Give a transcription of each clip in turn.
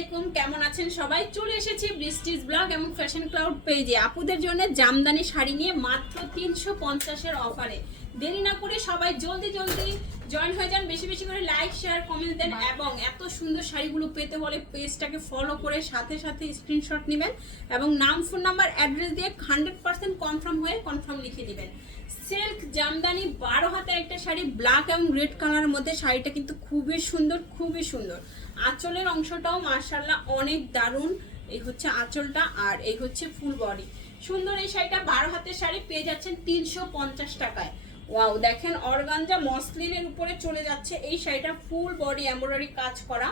আলাইকুম কেমন আছেন সবাই? চলে এসেছি বৃষ্টিস ব্লগ এবং ফ্যাশন ক্লাউড পেজে আপুদের জন্য জামদানি শাড়ি নিয়ে মাত্র তিনশো পঞ্চাশের অফারে দেরি না করে সবাই জলদি জলদি জয়েন হয়ে যান। বেশি বেশি করে লাইক শেয়ার কমেন্ট দেন এবং এত সুন্দর শাড়িগুলো পেতে বলে পেজটাকে ফলো করে সাথে সাথে স্ক্রিনশট নেবেন এবং নাম ফোন নাম্বার অ্যাড্রেস দিয়ে হান্ড্রেড পার্সেন্ট কনফার্ম হয়ে কনফার্ম লিখে দিবেন। সিল্ক জামদানি বারো হাতের একটা শাড়ি ব্ল্যাক এবং রেড কালারের মধ্যে শাড়িটা কিন্তু খুবই সুন্দর খুবই সুন্দর। আঁচলের অংশটাও মার্শাল্লাহ অনেক দারুণ। এই হচ্ছে আঁচলটা আর এই হচ্ছে ফুল বডি। সুন্দর এই শাড়িটা বারো হাতের শাড়ি, পেয়ে যাচ্ছেন তিনশো পঞ্চাশ টাকায়। ওয়াও, দেখেন অর্গানজা মসলিনের উপরে চলে যাচ্ছে এই শাড়িটা ফুল বডি এমব্রয়ডারি কাজ করা।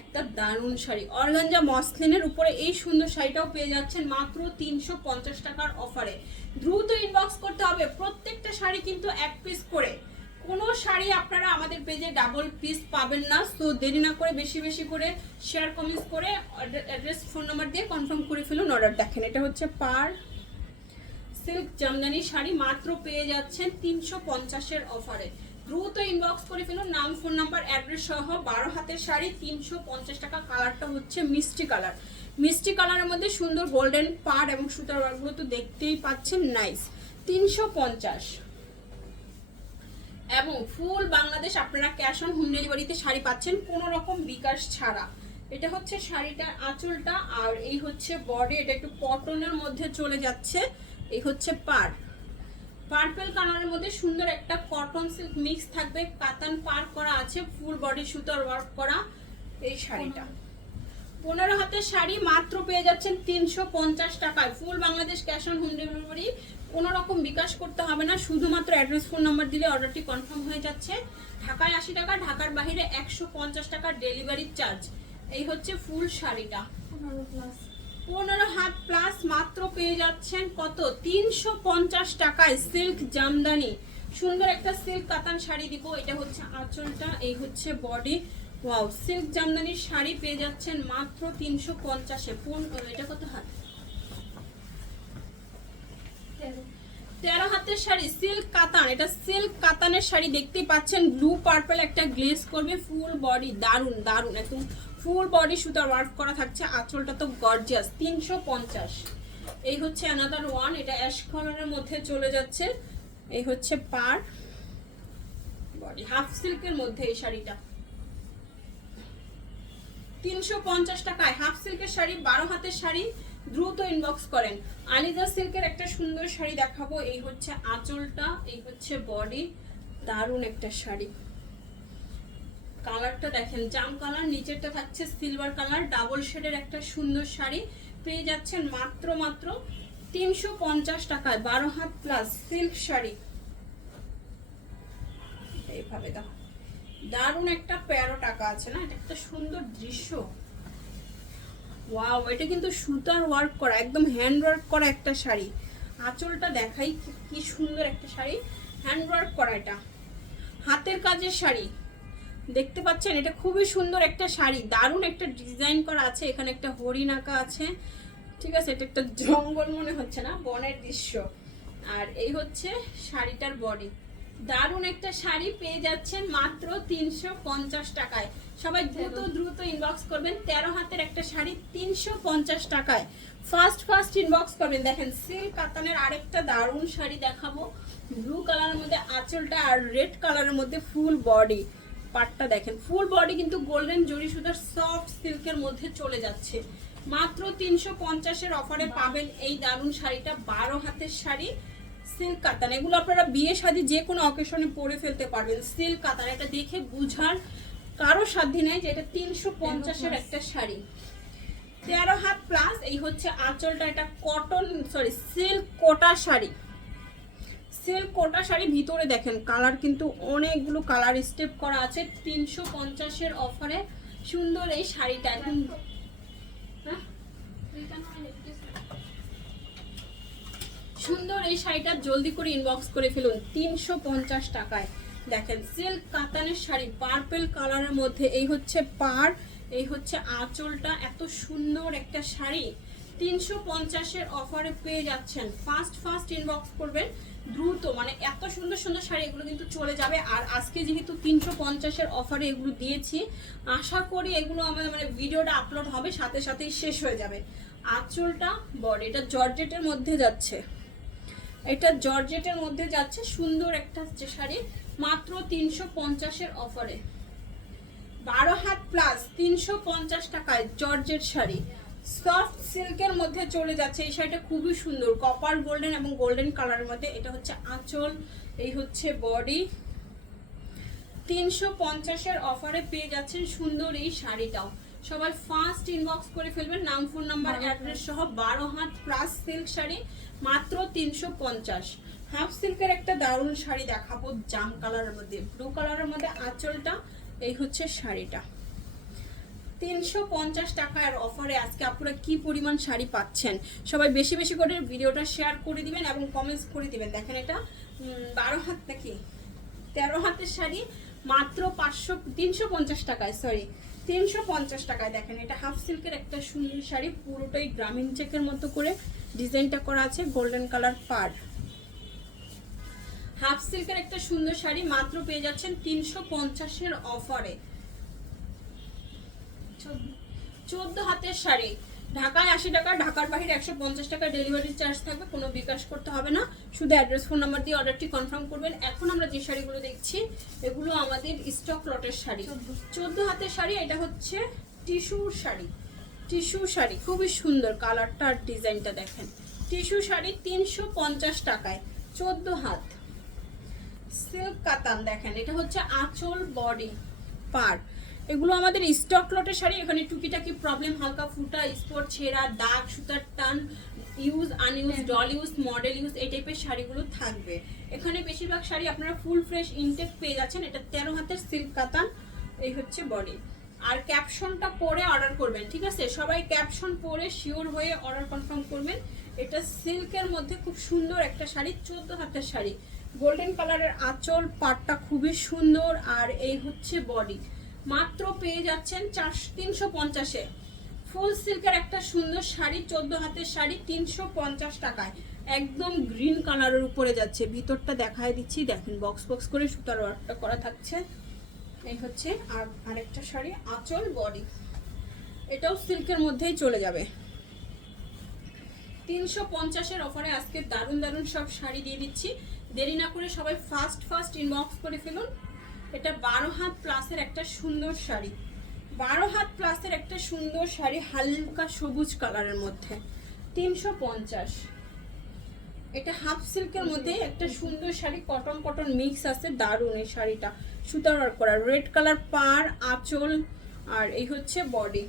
একটা দারুণ শাড়ি। অর্গানজা মসলিনের উপরে এই সুন্দর শাড়িটাও পেয়ে যাচ্ছেন মাত্র তিনশো পঞ্চাশ টাকার অফারে। দ্রুত ইনবক্স করতে হবে। প্রত্যেকটা শাড়ি কিন্তু এক পিস করে। কোনো শাড়ি আপনারা আমাদের পেজে ডাবল পিস পাবেন না তো দেরি না করে বেশি বেশি করে শেয়ার কমেন্টস করে অ্যাড্রেস ফোন নাম্বার দিয়ে কনফার্ম করে ফেলুন অর্ডার দেখেন। এটা হচ্ছে পার সিল্ক জামদানি শাড়ি, মাত্র পেয়ে যাচ্ছেন তিনশো পঞ্চাশের অফারে দ্রুত ইনবক্স করে ফেলুন, নাম ফোন নাম্বার অ্যাড্রেস সহ বারো হাতের শাড়ি, তিনশো পঞ্চাশ টাকা কালারটা হচ্ছে মিষ্টি কালার মিষ্টি কালারের মধ্যে সুন্দর গোল্ডেন পাড় এবং সুতার ওয়ার্কগুলো তো দেখতেই পাচ্ছেন নাইস তিনশো পঞ্চাশ। এবং ফুল বাংলাদেশ, আপনারা ক্যাশ অন হোম ডেলিভারিতে শাড়ি পাচ্ছেন কোনো রকম বিকাশ ছাড়া। এটা হচ্ছে শাড়িটার আঁচলটা আর এই হচ্ছে বডি এটা একটু কটনের মধ্যে চলে যাচ্ছে। এই হচ্ছে পাড় পার্পেল কালারের মধ্যে সুন্দর একটা কটন সিল্ক মিক্স থাকবে। কাতান পার করা আছে ফুল বডি সুতার ওয়ার্ক করা এই শাড়িটা। পনেরো হাতের শাড়ি মাত্র পেয়ে যাচ্ছেন তিনশো পঞ্চাশ টাকায়। Full Bangladesh cash on home delivery কোনো রকম বিকাশ করতে হবে না শুধুমাত্র অ্যাড্রেস ফোন নাম্বার দিলে অর্ডারটি কনফার্ম হয়ে যাচ্ছে। ঢাকায় আশি টাকা ঢাকার বাইরে একশো পঞ্চাশ টাকার ডেলিভারি চার্জ এই হচ্ছে ফুল শাড়িটা। পনেরো হাত প্লাস মাত্র পেয়ে যাচ্ছেন কত? তিনশো পঞ্চাশ টাকায় সিল্ক জামদানি। সুন্দর একটা সিল্ক কাতান শাড়ি দিব এটা হচ্ছে আঁচলটা এই হচ্ছে বডি ওয়াও সিল্ক জামদানির শাড়ি পেয়ে যাচ্ছেন মাত্র তিনশো পঞ্চাশে। এটা কত হাত? তেরো হাতের শাড়ি সিল্ক কাতান। এটা সিল্ক কাতানের শাড়ি দেখতেই পাচ্ছেন। ব্লু পার্পল একটা গ্লেজ করবে ফুল বডি দারুণ দারুণ একদম ফুল বডি সুতার ওয়ার্ক করা থাকছে। আঁচলটা তো গর্জিয়াস তিনশো পঞ্চাশ। এই হচ্ছে অ্যানাদার ওয়ান এটা অ্যাশ কালারের মধ্যে চলে যাচ্ছে। এই হচ্ছে পার বডি হাফ সিল্কের মধ্যে এই শাড়িটা। তিনশো পঞ্চাশ টাকায় হাফ সিল্কের শাড়ি, বারো হাতের শাড়ি দ্রুত ইনবক্স করেন। আলিদা সিল্কের একটা সুন্দর শাড়ি দেখাবো। এই হচ্ছে আঁচলটা, এই হচ্ছে বডি দারুণ একটা শাড়ি। কালারটা দেখেন, জাম কালার নিচেরটা থাকছে সিলভার কালার ডাবল শেডের একটা সুন্দর শাড়ি। পেয়ে যাচ্ছেন মাত্র মাত্র তিনশো পঞ্চাশ টাকায়। বারো হাত প্লাস সিল্ক শাড়ি। এইভাবে দাও। দারুণ একটা প্যারো টাকা আছে না? এটা একটা সুন্দর দৃশ্য। ওয়াও, এটা কিন্তু সুতার ওয়ার্ক করা, একদম হ্যান্ড ওয়ার্ক করা একটা শাড়ি। আঁচলটা দেখাই কি- সুন্দর একটা শাড়ি। হ্যান্ড ওয়ার্ক করা এটা। হাতের কাজের শাড়ি। দেখতে পাচ্ছেন, এটা খুবই সুন্দর একটা শাড়ি। দারুণ একটা ডিজাইন করা আছে, এখানে একটা হরিণ আঁকা আছে। ঠিক আছে, এটা একটা জঙ্গল মনে হচ্ছে না, বনের দৃশ্য। আর এই হচ্ছে শাড়িটার বডি দারুণ একটা শাড়ি পেয়ে যাচ্ছেন মাত্র তিনশো পঞ্চাশ টাকায়। সবাই দ্রুত দ্রুত ইনবক্স করবেন। তেরো হাতের একটা শাড়ি তিনশো পঞ্চাশ টাকায়। ফার্স্ট ফার্স্ট ইনবক্স করবেন। দেখেন সিল্ক কাতানের আরেকটা দারুণ শাড়ি দেখাবো। ব্লু কালারের মধ্যে আঁচলটা আর রেড কালারের মধ্যে ফুল বডি পাটটা দেখেন। ফুল বডি কিন্তু গোল্ডেন জরি সুতার সফট সিল্কের মধ্যে চলে যাচ্ছে। মাত্র তিনশো পঞ্চাশের অফারে পাবেন এই দারুণ শাড়িটা। বারো হাতের শাড়ি। সিল্ক কাতান এগুলো আপনারা বিয়ে শাদী যে কোনো অকেশনে পরে ফেলতে পারবেন। সিল্ক কাতান এটা দেখে বুঝার কারও সাধ্যি নেই যে এটা তিনশো পঞ্চাশের একটা শাড়ি। তেরো হাত প্লাস এই হচ্ছে আঁচলটা এটা cotton sorry silk Kota sari. Silk Kota sari ভিতরে দেখেন কালার কিন্তু অনেকগুলো কালার স্টেপ করা আছে। তিনশো পঞ্চাশের অফারে সুন্দর এই শাড়িটা। একদম হ্যাঁ? সুন্দর এই শাড়িটা জলদি করে ইনবক্স করে ফেলুন, তিনশো পঞ্চাশ টাকায়। দেখেন সিল্ক কাতানের শাড়ি পার্পেল কালারের মধ্যে, এই হচ্ছে পার, এই হচ্ছে আঁচলটা, এত সুন্দর একটা শাড়ি। তিনশো পঞ্চাশের অফারে পেয়ে যাচ্ছেন। ফার্স্ট ফার্স্ট ইনবক্স করবেন, দ্রুত মানে এত সুন্দর সুন্দর শাড়ি, এগুলো কিন্তু চলে যাবে। আর আজকে যেহেতু তিনশো পঞ্চাশের অফারে এগুলো দিয়েছি, আশা করি এগুলো আমাদের মানে ভিডিওটা আপলোড হবে, সাথে সাথেই শেষ হয়ে যাবে। আঁচলটা বডি এটা জর্জেটের মধ্যে যাচ্ছে। এটা জর্জেটের মধ্যে যাচ্ছে, সুন্দর একটা শাড়ি, মাত্র তিনশো পঞ্চাশের অফারে বারো হাত প্লাস তিনশো পঞ্চাশ টাকায় জর্জেট শাড়ি। সফট সিল্কের মধ্যে চলে যাচ্ছে, এই শাড়িটা খুবই সুন্দর কপার গোল্ডেন এবং গোল্ডেন কালারের মধ্যে। এটা হচ্ছে আঁচল, এই হচ্ছে বডি তিনশো পঞ্চাশের অফারে পেয়ে যাচ্ছেন সুন্দর এই শাড়িটাও। সবাই ফার্স্ট ইনবক্স করে ফেলবেন নাম ফোন নাম্বার অ্যাড্রেস সহ বারো হাত প্লাস সিল্ক শাড়ি মাত্র তিনশো পঞ্চাশ। হাফ সিল্কের একটা দারুণ শাড়ি দেখাবো জাম কালারের মধ্যে ব্লু কালারের মধ্যে আঁচলটা এই হচ্ছে শাড়িটা। তিনশো পঞ্চাশ টাকার অফারে আজকে আপনারা কি পরিমাণ শাড়ি পাচ্ছেন? সবাই বেশি বেশি করে ভিডিওটা শেয়ার করে দিবেন এবং কমেন্টস করে দিবেন। দেখেন এটা বারো হাত নাকি? তেরো হাতের শাড়ি মাত্র পাঁচশো তিনশো পঞ্চাশ টাকায় সরি তিনশো পঞ্চাশ টাকায় দেখেন, এটা হাফ সিল্কের একটা সুন্দর শাড়ি, পুরোটাই গ্রামীণ চেকের মতো করে ডিজাইনটা করা আছে গোল্ডেন কালার পার হাফ সিল্কের একটা সুন্দর শাড়ি, মাত্র পেয়ে যাচ্ছেন তিনশো পঞ্চাশের অফারে চোদ্দ হাতের শাড়ি ঢাকায় আশি টাকা, ঢাকার বাহিরে একশো পঞ্চাশ টাকা ডেলিভারি চার্জ থাকবে, কোনো বিকাশ করতে হবে না। শুধু অ্যাড্রেস ফোন নাম্বার দিয়ে অর্ডারটি কনফার্ম করবেন। এখন আমরা যে শাড়িগুলো দেখছি, এগুলো আমাদের স্টক লটের শাড়ি। চোদ্দ হাতের শাড়ি, এটা হচ্ছে টিস্যুর শাড়ি। টিস্যু শাড়ি, খুবই সুন্দর কালারটা আর ডিজাইনটা দেখেন। টিস্যু শাড়ি তিনশো পঞ্চাশ টাকায়, চোদ্দ হাত। সিল্ক কাতান দেখেন, এটা হচ্ছে আঁচল বডি পার এগুলো আমাদের স্টক লটের শাড়ি এখানে টুকিটাকি প্রবলেম হালকা ফুটা স্পট ছেঁড়া দাগ সুতার টান use unuse doll use model use এই টাইপের শাড়িগুলো থাকবে। এখানে বেশিরভাগ শাড়ি আপনারা ফুল ফ্রেশ ইনটেক পেয়ে যাচ্ছেন এটা তেরো হাতের সিল্ক কাতান এই হচ্ছে বডি আর ক্যাপশনটা পরে অর্ডার করবেন ঠিক আছে? সবাই ক্যাপশন পরে শিওর হয়ে অর্ডার কনফার্ম করবেন। এটা সিল্কের মধ্যে খুব সুন্দর একটা শাড়ি চোদ্দ হাতের শাড়ি। গোল্ডেন কালারের আঁচল পাটটা খুবই সুন্দর আর এই হচ্ছে বডি মাত্র পেয়ে যাচ্ছেন চার তিনশো পঞ্চাশে। ফুল সিল্কের একটা সুন্দর শাড়ি, চোদ্দ হাতের শাড়ি, তিনশো পঞ্চাশ টাকায়। একদম গ্রিন কালারের উপরে যাচ্ছে। ভিতরটা দেখায় দিচ্ছি। দেখেন, বক্স বক্স করে সুতার ওয়ার্কটা করা থাকছে। এই হচ্ছে আর আরেকটা শাড়ি, আঁচল বডি। এটাও সিল্কের মধ্যেই চলে যাবে। তিনশো পঞ্চাশের অফারে আজকে দারুণ দারুণ সব শাড়ি দিয়ে দিচ্ছি। দেরি না করে সবাই ফার্স্ট ফার্স্ট ইনবক্স করে ফেলুন। এটা বারো হাত প্লাসের একটা সুন্দর শাড়ি। বারো হাত প্লাসের একটা সুন্দর শাড়ি হালকা সবুজ কালারের মধ্যে। তিনশো পঞ্চাশ। এটা হাফ সিল্কের মধ্যে একটা সুন্দর শাড়ি কটন কটন মিক্স আছে, দারুণ এই শাড়িটা। সুতার করা। রেড কালার পার, আঁচল, আর এই হচ্ছে বডি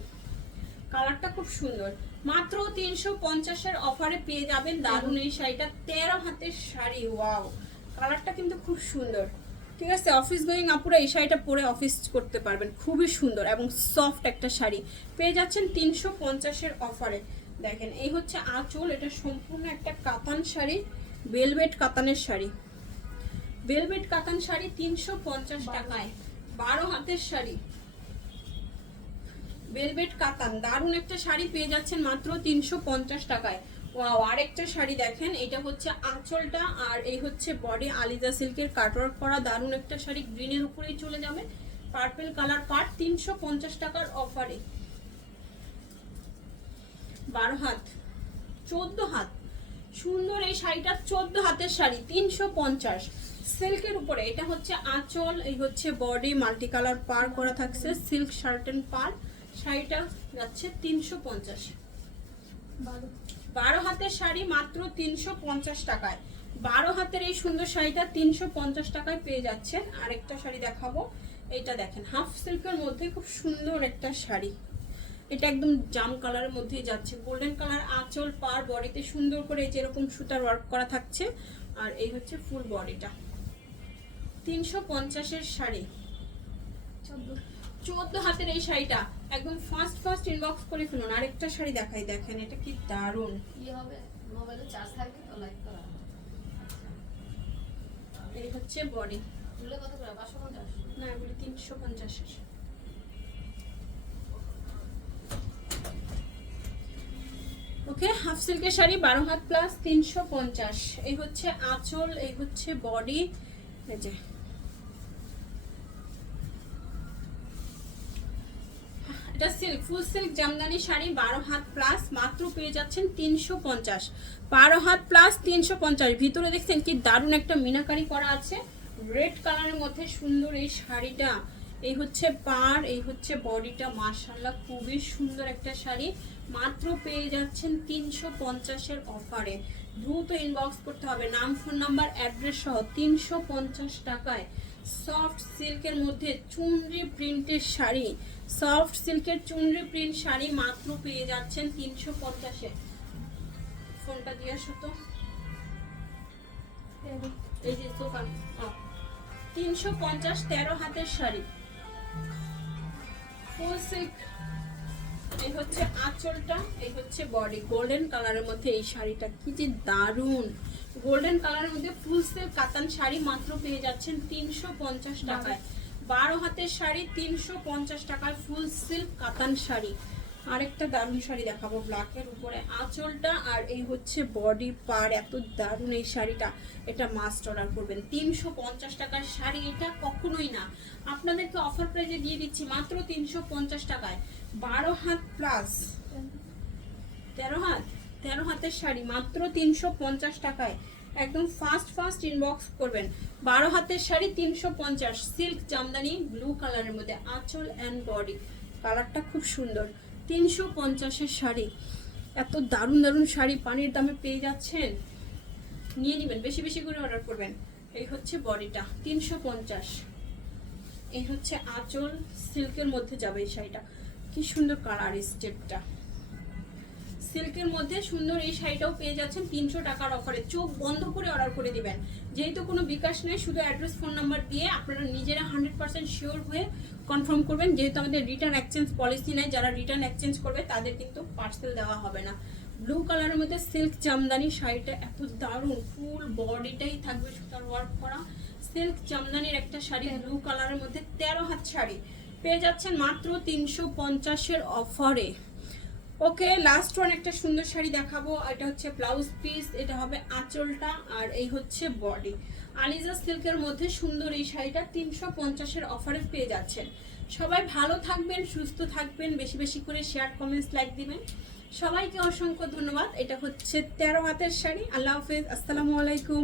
কালারটা খুব সুন্দর। মাত্র তিনশো পঞ্চাশের অফারে পেয়ে যাবেন দারুণ এই শাড়িটা। তেরো হাতের শাড়ি ওয়াও কালারটা কিন্তু খুব সুন্দর। ঠিক আছে অফিস গোয়িং আপুরা এই শাড়িটা পরে অফিস করতে পারবেন। খুবই সুন্দর এবং সফট একটা শাড়ি। পেয়ে যাচ্ছেন তিনশো পঞ্চাশের অফারে দেখেন, এই হচ্ছে আঁচল, এটা সম্পূর্ণ একটা কাতান শাড়ি বেলভেট কাতানের শাড়ি। বেলভেট কাতান শাড়ি তিনশো পঞ্চাশ টাকায়। বারো হাতের শাড়ি। ভেলভেট কাতান, দারুণ একটা শাড়ি পেয়ে যাচ্ছেন মাত্র তিনশো পঞ্চাশ টাকায়। ওয়াও আরেকটা শাড়ি দেখেন, এটা হচ্ছে আঁচলটা আর এই হচ্ছে বডি আলিজা সিল্কের কাটওয়ার্ক করা, দারুণ একটা শাড়ি গ্রিনের উপরেই চলে যাবে। পার্পেল কালার পার্ট তিনশো পঞ্চাশ টাকার অফারে বারো হাত, চোদ্দ হাত। সুন্দর এই শাড়িটা, চোদ্দ হাতের শাড়ি, তিনশো পঞ্চাশ। সিল্কের উপরে, এটা হচ্ছে আঁচল, এই হচ্ছে বডি মাল্টি কালার পার করা থাকছে সিল্ক শার্ট এন্ড পার শাড়িটা যাচ্ছে তিনশো পঞ্চাশ। বারো হাতের শাড়ি মাত্র তিনশো পঞ্চাশ টাকায়। বারো হাতের এই সুন্দর শাড়িটা তিনশো পঞ্চাশ টাকায় পেয়ে যাচ্ছেন। আরেকটা শাড়ি দেখাবো। এটা দেখেন, হাফ সিল্কের মধ্যে খুব সুন্দর একটা শাড়ি। এটা একদম জাম কালারের মধ্যেই যাচ্ছে। গোল্ডেন কালার আঁচল, পার বডিতে সুন্দর করে যেরকম সুতার ওয়ার্ক করা থাকছে। আর এই হচ্ছে ফুল বডিটা তিনশো পঞ্চাশের শাড়ি। চোদ্দ। হাতের এই শাড়িটা একদম ফার্স্ট ফার্স্ট ইনবক্স করে ফেলুন। আরেকটা শাড়ি দেখাই দেখেন এটা কি দারুণ। কি হবে? মোবাইলে চার্জ থাকবে তো লাইক করা এই হচ্ছে বডি কত করে? পাঁচশো পঞ্চাশ? না এগুলি তিনশো পঞ্চাশের। ওকে ওকে হাফ সিল্কের শাড়ি বারো হাত প্লাস তিনশো পঞ্চাশ। এই হচ্ছে আঁচল এই হচ্ছে বডি এই যে এটা silk full silk Jamdani sari, বারো হাত প্লাস মাত্র পেয়ে যাচ্ছেন তিনশো পঞ্চাশ। বারো হাত প্লাস তিনশো পঞ্চাশ। ভিতরে দেখছেন কি দারুণ একটা মিনাকারি করা আছে। রেড কালারের মধ্যে সুন্দর এই শাড়িটা। এই হচ্ছে পার, এই হচ্ছে বডিটা। মার্শাল্লাহ খুবই সুন্দর একটা শাড়ি। মাত্র পেয়ে যাচ্ছেন তিনশো পঞ্চাশের অফারে। দ্রুত ইনবক্স করতে হবে। নাম ফোন নাম্বার অ্যাড্রেস সহ তিনশো পঞ্চাশ টাকায়। সফট সিল্কের মধ্যে চুনরি প্রিন্টের শাড়ি। সফট সিল্কের চুনরি প্রিন্ট শাড়ি মাত্র পেয়ে যাচ্ছেন তিনশো পঞ্চাশে ফোনটা দিয়ে আসো তো। এই যে দোকান তিনশো পঞ্চাশ তেরো হাতের শাড়ি। এই হচ্ছে আঁচলটা, এই হচ্ছে বডি গোল্ডেন কালারের মধ্যে এই শাড়িটা, কি যে দারুণ। গোল্ডেন কালারের মধ্যে ফুল সিল্ক কাতান শাড়ি মাত্র পেয়ে যাচ্ছেন তিনশো পঞ্চাশ টাকায়। বারো হাতের শাড়ি তিনশো পঞ্চাশ টাকায় ফুল সিল্ক কাতান শাড়ি। আরেকটা দারুণ শাড়ি দেখাবো ব্ল্যাকের উপরে। আঁচলটা আর এই হচ্ছে বডি পার এত দারুণ এই শাড়িটা। এটা মাস্ট অর্ডার করবেন। তিনশো পঞ্চাশ টাকার শাড়ি, এটা কখনোই না। আপনাদেরকে অফার প্রাইজে দিয়ে দিচ্ছি মাত্র তিনশো পঞ্চাশ টাকায়। বারো হাত প্লাস তেরো হাত? তেরো হাতের শাড়ি, মাত্র তিনশো পঞ্চাশ টাকায়। একদম ফাস্ট ফাস্ট ইনবক্স করবেন। বারো হাতের শাড়ি, তিনশো পঞ্চাশ। সিল্ক জামদানি ব্লু কালারের মধ্যে আঁচল অ্যান্ড বডি কালারটা খুব সুন্দর। তিনশো পঞ্চাশের শাড়ি। এত দারুণ দারুণ শাড়ি পানির দামে পেয়ে যাচ্ছেন। নিয়ে নেবেন, বেশি বেশি করে অর্ডার করবেন। এই হচ্ছে বডিটা তিনশো পঞ্চাশ। এই হচ্ছে আঁচল সিল্কের মধ্যে যাবে এই শাড়িটা। কি সুন্দর কালার স্টেপটা সিল্কের মধ্যে সুন্দর এই শাড়িটাও পেয়ে যাচ্ছেন তিনশো টাকার অফারে। চোখ বন্ধ করে অর্ডার করে দিবেন। যেহেতু কোনো বিকাশ নেই, শুধু অ্যাড্রেস, ফোন নাম্বার দিয়ে আপনারা নিজেরা হান্ড্রেড পার্সেন্ট শিওর হয়ে কনফার্ম করবেন। যেহেতু আমাদের রিটার্ন এক্সচেঞ্জ পলিসি নেই, যারা রিটার্ন এক্সচেঞ্জ করবে, তাদের কিন্তু পার্সেল দেওয়া হবে না। ব্লু কালারের মধ্যে সিল্ক জামদানি, শাড়িটা এত দারুণ, ফুল বডিটাই থাকবে সুতার ওয়ার্ক করা। সিল্ক জামদানির একটা শাড়ি, ব্লু কালারের মধ্যে তেরো হাত শাড়ি। পেয়ে যাচ্ছেন মাত্র তিনশো পঞ্চাশের অফারে। ওকে লাস্ট ওয়ান একটা সুন্দর শাড়ি দেখাবো, এটা হচ্ছে ব্লাউজ পিস এটা হবে আঁচলটা আর এই হচ্ছে বডি আলিজা সিল্কের মধ্যে সুন্দর এই শাড়িটা তিনশো পঞ্চাশের অফারে পেয়ে যাচ্ছেন। সবাই ভালো থাকবেন, সুস্থ থাকবেন, বেশি বেশি করে শেয়ার কমেন্টস লাইক দিবেন। সবাইকে অসংখ্য ধন্যবাদ। এটা হচ্ছে তেরো হাতের শাড়ি। আল্লাহ হাফেজ। আসসালামু আলাইকুম।